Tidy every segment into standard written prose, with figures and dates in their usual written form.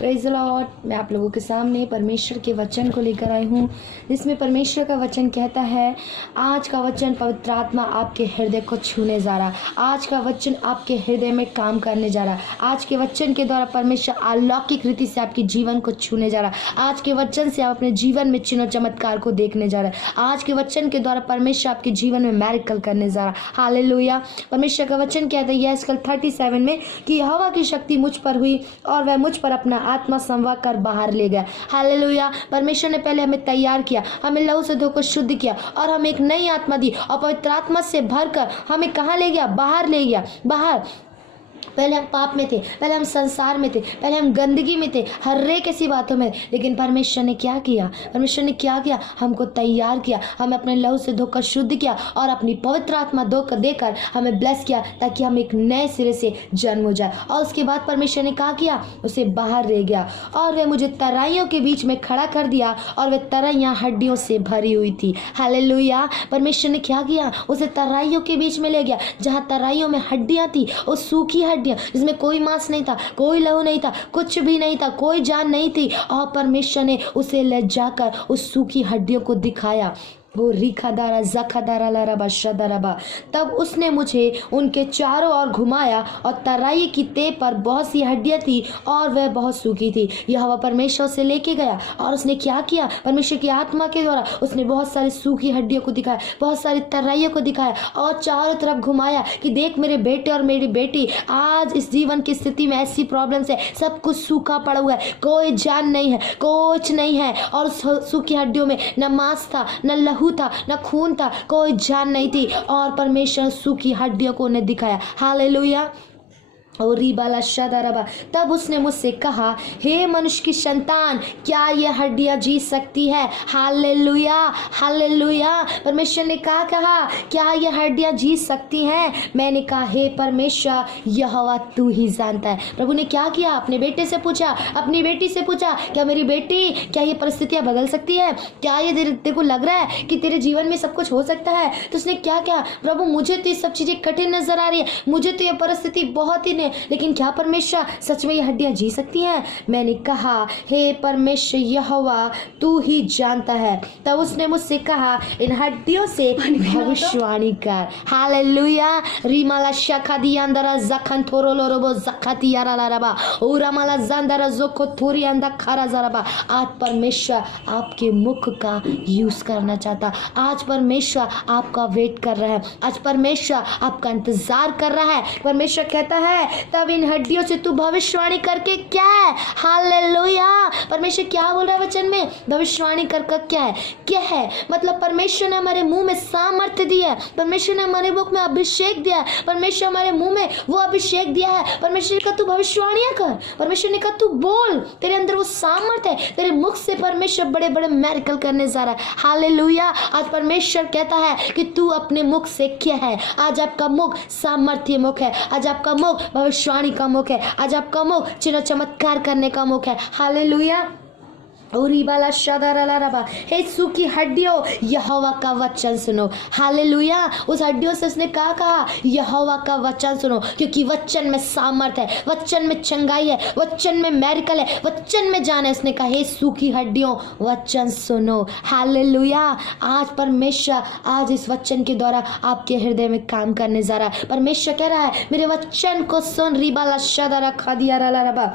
Praise the Lord. मैं आप लोगों के सामने परमेश्वर के वचन को लेकर आई हूँ, जिसमें परमेश्वर का वचन कहता है, आज का वचन पवित्र आत्मा आपके हृदय को छूने जा रहा। आज का वचन आपके हृदय में काम करने जा रहा। आज के वचन के द्वारा परमेश्वर अलौकिक रीति से आपके जीवन को छूने जा रहा। आज के वचन से आप अपने जीवन में चिन्ह चमत्कार को देखने जा रहा। आज के वचन के द्वारा परमेश्वर आपके जीवन में मैरिकल करने जा रहा। हालेलुया। परमेश्वर का वचन कहता है यहेजकेल 37 में कि यहोवा की शक्ति मुझ पर हुई और वह मुझ पर अपना आत्मा संवार कर बाहर ले गया। हालेलुया। परमेश्वर ने पहले हमें तैयार किया, हमें लहू से धोकर शुद्ध किया और हमें एक नई आत्मा दी और पवित्र आत्मा से भरकर हमें कहाँ ले गया? बाहर ले गया। बाहर पहले हम पाप में थे, पहले हम संसार में थे, पहले हम गंदगी में थे, हर एक ऐसी बातों में। लेकिन परमेश्वर ने क्या किया? परमेश्वर ने क्या किया? हमको तैयार किया, हमें अपने लहू से धोकर शुद्ध किया और अपनी पवित्र आत्मा देकर हमें ब्लेस किया, ताकि हम एक नए सिरे से जन्म हो जाए। और उसके बाद परमेश्वर ने क्या किया? उसे बाहर ले गया और वह मुझे तराइयों के बीच में खड़ा कर दिया और वह तराइयाँ हड्डियों से भरी हुई थी। हालेलुया। परमेश्वर ने क्या किया? उसे तराइयों के बीच में ले गया, जहाँ तराइयों में हड्डियाँ थी, वो सूखी हड्डियाँ, जिसमें कोई मांस नहीं था, कोई लहू नहीं था, कुछ भी नहीं था, कोई जान नहीं थी। और परमेश्वर ने उसे ले जाकर उस सूखी हड्डियों को दिखाया। वो रिखादारा जखादारा लाराबा शदाराबा। तब उसने मुझे उनके चारों ओर घुमाया और तराई की तें पर बहुत सी हड्डियां थी और वह बहुत सूखी थी। यहोवा परमेश्वर से लेके गया और उसने क्या किया? परमेश्वर की आत्मा के द्वारा उसने बहुत सारी सूखी हड्डियों को दिखाया, बहुत सारी तराइयों को दिखाया और चारों तरफ घुमाया कि देख मेरे बेटे और मेरी बेटी, आज इस जीवन की स्थिति में ऐसी प्रॉब्लम्स है, सब कुछ सूखा पड़ा हुआ है, कोई जान नहीं है, कुछ नहीं है। और उस सूखी हड्डियों में न मांस था, न लहू था, न खून था, कोई जान नहीं थी। और परमेश्वर सूखी हड्डियों को उन्हें दिखाया। हालेलुया। और रिबाला शादारबा। तब उसने मुझसे कहा, हे मनुष्य की संतान, क्या ये हड्डियां जी सकती है? Hallelujah, hallelujah. परमेश्वर ने कहा क्या ये हड्डियां जी सकती हैं? मैंने कहा, हे परमेश्वर, यहोवा तू ही जानता है। प्रभु ने क्या किया? अपने बेटे से पूछा, अपनी बेटी से पूछा, क्या मेरी बेटी, क्या ये परिस्थितियां बदल सकती है? क्या ये तेरे को लग रहा है कि तेरे जीवन में सब कुछ हो सकता है? तो उसने क्या किया? प्रभु, मुझे तो ये सब चीजें कठिन नजर आ रही है, मुझे तो ये परिस्थिति बहुत ही, लेकिन क्या परमेश्वर सच में ये हड्डियां जी सकती हैं? मैंने कहा, हे परमेश्वर यहोवा तू ही जानता है। तब उसने मुझसे कहा, इन हड्डियों से भविष्यवाणी कर। हालेलुया। रिमाला शखादी अंदर जखन थोरो लोरोबो जखती यारा लाराबा उरामाला जंदर जोको थोरी अंदर खरा जराबा। आज परमेश्वर आपके मुख का यूज करना चाहता। आज परमेश्वर आपका वेट कर रहा है। आज परमेश्वर आपका इंतजार कर रहा है। परमेश्वर कहता है, तब इन हड्डियों से तू भविष्यवाणी करके क्या है? हालेलुया। परमेश्वर क्या बोल रहा है वचन में? भविष्यवाणी करके क्या है? क्या है मतलब? परमेश्वर ने हमारे मुंह में सामर्थ्य दिया है, परमेश्वर ने हमारे मुख में अभिषेक दिया है, परमेश्वर हमारे मुंह में वो अभिषेक दिया है। परमेश्वर ने कहा तू भविष्यवाणियां कर, परमेश्वर ने कहा तू बोल, तेरे अंदर वो सामर्थ्य है, तेरे मुख से परमेश्वर बड़े बड़े मैरिकल करने जा रहा है। हालेलुया। आज परमेश्वर कहता है कि तू अपने मुख से क्या है? आज आपका मुख सामर्थ्य मुख है, आज आपका मुख भविष्यवाणी का मुख है, आज आपका मुख चिन्ह चमत्कार करने का मुख है। हालेलुया। ओरीबाला शादारालाराबा। हे सूखी हड्डियों, यहोवा का वचन सुनो। हालेलुया। उस हड्डियों से उसने कहा यहोवा का वचन सुनो, क्योंकि वचन में सामर्थ्य है, वचन में चंगाई है, वचन में मैरिकल है, वचन में जान है। उसने कहा, हे सूखी हड्डियों, वचन सुनो। हालेलुया। आज परमेश्वर आज इस वचन के द्वारा आपके हृदय में काम करने जा रहा है। परमेश्वर कह रहा है, मेरे वचन को सुन। रिबाला शादारा खादियारालाराबा।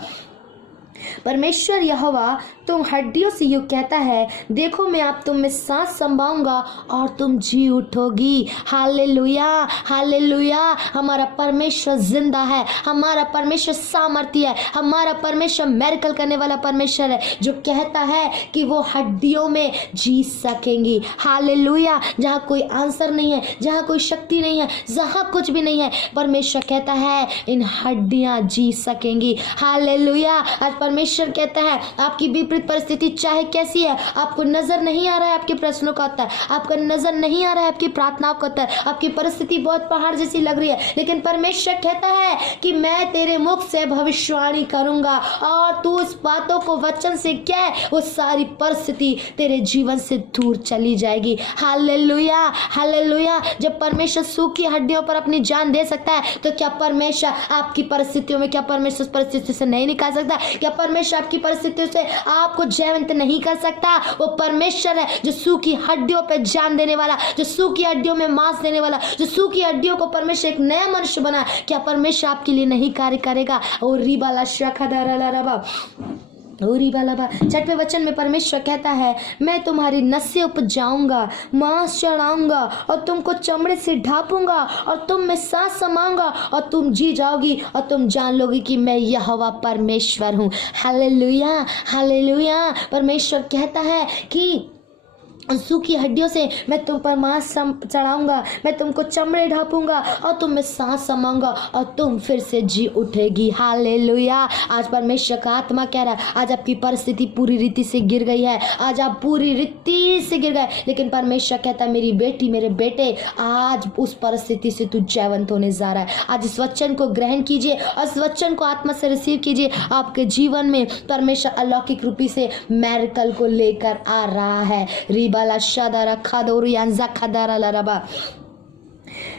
परमेश्वर यहोवा तुम हड्डियों से यूं कहता है, देखो मैं आप तुम में सांस संभाऊंगा और तुम जी उठोगी। Hallelujah, hallelujah. हमारा परमेश्वर जिंदा है, हमारा परमेश्वर सामर्थ्य है, हमारा परमेश्वर मैरिकल करने वाला परमेश्वर है, जो कहता है कि वो हड्डियों में जी सकेंगी। हालेलुया। जहाँ कोई आंसर नहीं है, जहाँ कोई शक्ति नहीं है, जहाँ कुछ भी नहीं है, परमेश्वर कहता है इन हड्डियां जी सकेंगी। हालेलुया। आज परमेश्वर कहता है, आपकी विपरीत परिस्थिति चाहे कैसी है, आपको नजर नहीं आ रहा है आपके प्रश्नों का उत्तर, आपको नजर नहीं आ रहा है आपकी प्रार्थनाओं का उत्तर, आपकी परिस्थिति बहुत पहाड़ जैसी लग रही है, लेकिन परमेश्वर कहता है कि मैं तेरे मुख से भविष्यवाणी करूंगा और तू इस बातों को वचन से क्या है, वो सारी परिस्थिति तेरे जीवन से दूर चली जाएगी। Hallelujah, hallelujah. जब परमेश्वर सूखी हड्डियों पर अपनी जान दे सकता है, तो क्या परमेश्वर आपकी परिस्थितियों में, क्या परमेश्वर परिस्थिति से नहीं निकाल सकता? क्या परमेश्वर परमेश्वर आपकी परिस्थितियों से आपको जयवंत नहीं कर सकता। वो परमेश्वर है जो सूखी हड्डियों पे जान देने वाला, जो सूखी हड्डियों में मांस देने वाला, जो सूखी हड्डियों को परमेश्वर एक नया मनुष्य बना। क्या परमेश्वर आपके लिए नहीं कार्य करेगा? और रिबाला शाखा छठवें वचन में परमेश्वर कहता है, मैं तुम्हारी नसें उपजाऊंगा, मांस चढ़ाऊंगा और तुमको चमड़े से ढापूंगा और तुम में सांस समाऊंगा और तुम जी जाओगी और तुम जान लोगी कि मैं यहोवा परमेश्वर हूँ। Hallelujah, hallelujah. परमेश्वर कहता है कि सूखी हड्डियों से मैं तुम पर मांस चढ़ाऊंगा, मैं तुमको चमड़े ढापूंगा और तुम में सांस समाऊंगा और तुम फिर से जी उठेगी। हालेलुया। आज परमेश्वर का आत्मा कह रहा है, आज आपकी परिस्थिति पूरी रीति से गिर गई है, आज आप पूरी रीति से गिर गए, लेकिन परमेश्वर कहता है, मेरी बेटी, मेरे बेटे, आज उस परिस्थिति से तू जयवंत होने जा रहा है। आज इस वचन को ग्रहण कीजिए और इस वचन को आत्मा से रिसीव कीजिए। आपके जीवन में परमेश्वर अलौकिक रूपी से मैरिकल को लेकर आ रहा है। बाला शादारा खादोरु यांजा खादारा लरबा।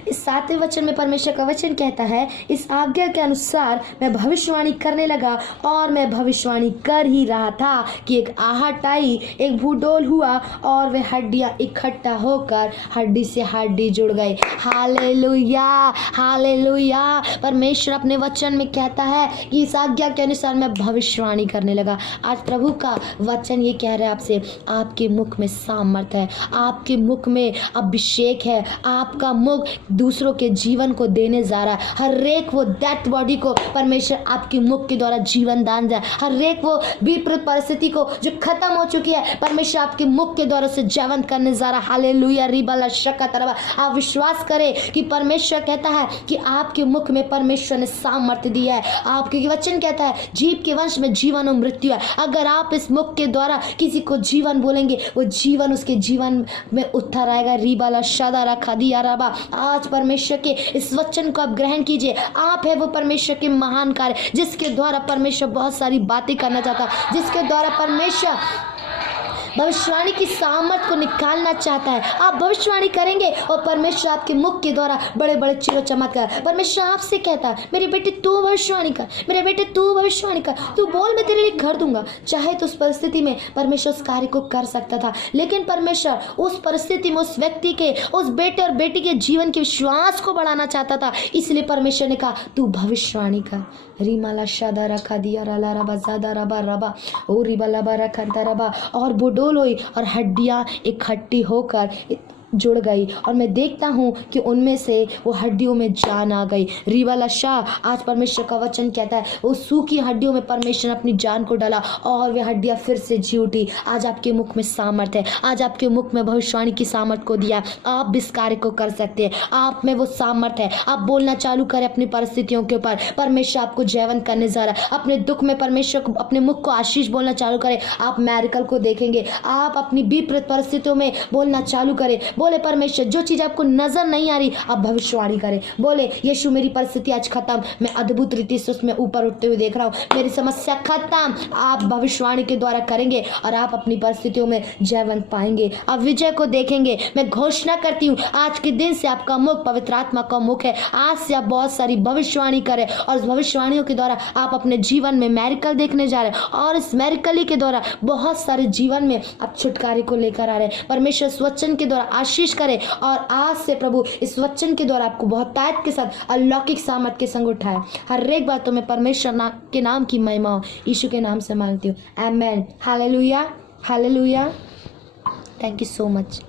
इस 7वें वचन में परमेश्वर का वचन कहता है, इस आज्ञा के अनुसार मैं भविष्यवाणी करने लगा और मैं भविष्यवाणी कर ही रहा था कि एक आहट आई, एक भूडोल हुआ और वे हड्डियां इकट्ठा होकर हड्डी से हड्डी जुड़ गई। Hallelujah, hallelujah. परमेश्वर अपने वचन में कहता है कि इस आज्ञा के अनुसार मैं भविष्यवाणी करने लगा। आज प्रभु का वचन ये कह रहा है आपसे, आपके मुख में सामर्थ है, आपके मुख में अभिषेक है, आपका मुख दूसरों के जीवन को देने जा रहा है। हर एक वो डेथ बॉडी को परमेश्वर आपके मुख के द्वारा जीवन दान दे। हर एक वो विपरीत परिस्थिति को जो खत्म हो चुकी है, परमेश्वर आपके मुख के द्वारा से जीवंत करने जा रहा है। हालेलुया, रिबला शक्का तरवा। आप विश्वास करें कि परमेश्वर कहता है कि आपके मुख में परमेश्वर ने सामर्थ्य दिया है। आपके वचन कहता है, जीव के वंश में जीवन और मृत्यु है। अगर आप इस मुख के द्वारा किसी को जीवन बोलेंगे, वो जीवन उसके जीवन में उतर आएगा। रिबाला शादारा खादिया रबा। आज परमेश्वर के इस वचन को आप ग्रहण कीजिए। आप है वो परमेश्वर के महान कार्य, जिसके द्वारा परमेश्वर बहुत सारी बातें करना चाहता है, जिसके द्वारा परमेश्वर भविष्यवाणी की सामर्थ को निकालना चाहता है। आप भविष्यवाणी करेंगे और परमेश्वर आपके मुख के द्वारा बड़े बड़े चिरो चमत्कार। परमेश्वर आपसे कहता है, मेरे बेटे तू भविष्यवाणी कर, मेरे बेटे तू भविष्यवाणी कर, तू बोल, मैं तेरे लिए घर दूंगा। चाहे तो उस परिस्थिति में परमेश्वर उस कार्य को कर सकता था, लेकिन परमेश्वर उस परिस्थिति में उस व्यक्ति के, उस बेटे और बेटी के जीवन के विश्वास को बढ़ाना चाहता था। इसलिए परमेश्वर ने कहा, तू भविष्यवाणी कर। रिमाला शादा रखा दिया रला रबा ज्यादा रबा रबा ओ रिबा लबा रखा रबा। और बुडोल हुई और हड्डियां इकट्ठी होकर जुड़ गई और मैं देखता हूँ कि उनमें से वो हड्डियों में जान आ गई। रिवाला शाह, आज परमेश्वर का वचन कहता है, वो सूखी हड्डियों में परमेश्वर ने अपनी जान को डाला और वे हड्डियां फिर से जी उठी। आज आपके मुख में सामर्थ है, आज आपके मुख में भविष्यवाणी की सामर्थ को दिया। आप इस कार्य को कर सकते हैं, आप में वो सामर्थ है। आप बोलना चालू करें अपनी परिस्थितियों के ऊपर, परमेश्वर आपको जयवंत करने जा रहा है। अपने दुख में परमेश्वर को, अपने मुख को आशीष बोलना चालू करें, आप मैरिकल को देखेंगे। आप अपनी विपरीत परिस्थितियों में बोलना चालू करें। बोले, परमेश्वर जो चीज आपको नजर नहीं आ रही, आप भविष्यवाणी करें। बोले, यीशु मेरी परिस्थिति आज खत्म, मैं अद्भुत रीति से उसमें ऊपर उठते हुए देख रहा हूँ, मेरी समस्या खत्म। आप भविष्यवाणी के द्वारा करेंगे और आप अपनी परिस्थितियों में जयवंत पाएंगे, आप विजय को देखेंगे। मैं घोषणा करती हूँ, आज के दिन से आपका मुख पवित्र आत्मा का मुख है। आज से आप बहुत सारी भविष्यवाणी करें और उस भविष्यवाणियों के द्वारा आप अपने जीवन में मैरिकल देखने जा रहे हैं और इस मैरिकल के द्वारा बहुत सारे जीवन में आप छुटकारे को लेकर आ रहे हैं। परमेश्वर इस वचन के द्वारा आशीष करे और आज से प्रभु इस वचन के द्वारा आपको बहुत ताकत के साथ अलौकिक सामर्थ के संग उठाए। हर एक बातों में परमेश्वर के नाम की महिमा हो, यीशु के नाम से मांगती हूँ, आमेन। हालेलुया, हालेलुया। Thank you so much.